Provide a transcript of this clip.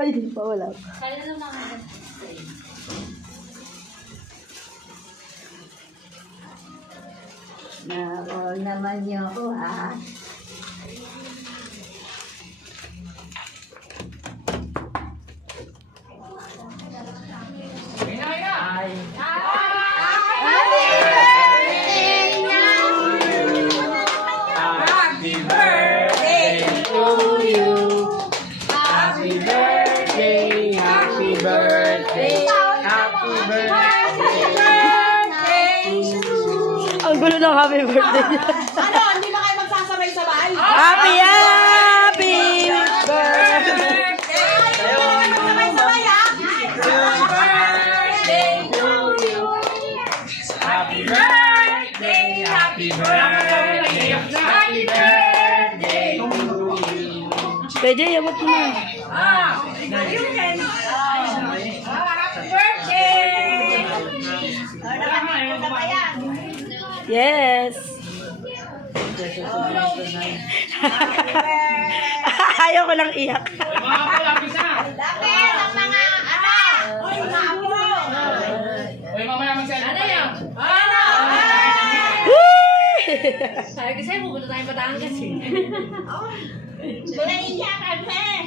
Ay, di pa wala. Kaya naman. Nako naman niyo ako, ha? Happy birthday to you. Happy birthday, happy birthday, happy birthday. Ang gulo ng happy birthday niya. Ano, hindi ba kayo magsasabay-sabay? Happy birthday! Magsabay-sabay, ha? Happy birthday, happy birthday, happy birthday to you. Pwede, yamot mo na. You can. Happy birthday! Nakakita pa yan. Yes. Ayaw ko lang iyak. Mga po, lapis na. Lapit ang mga anak. Oy, mga apo. Uy, mamaya mag-send. Ano yan? Ano? Sabi ko sa'yo, pupunta tayong Batangas eh. Naiiyakan, eh.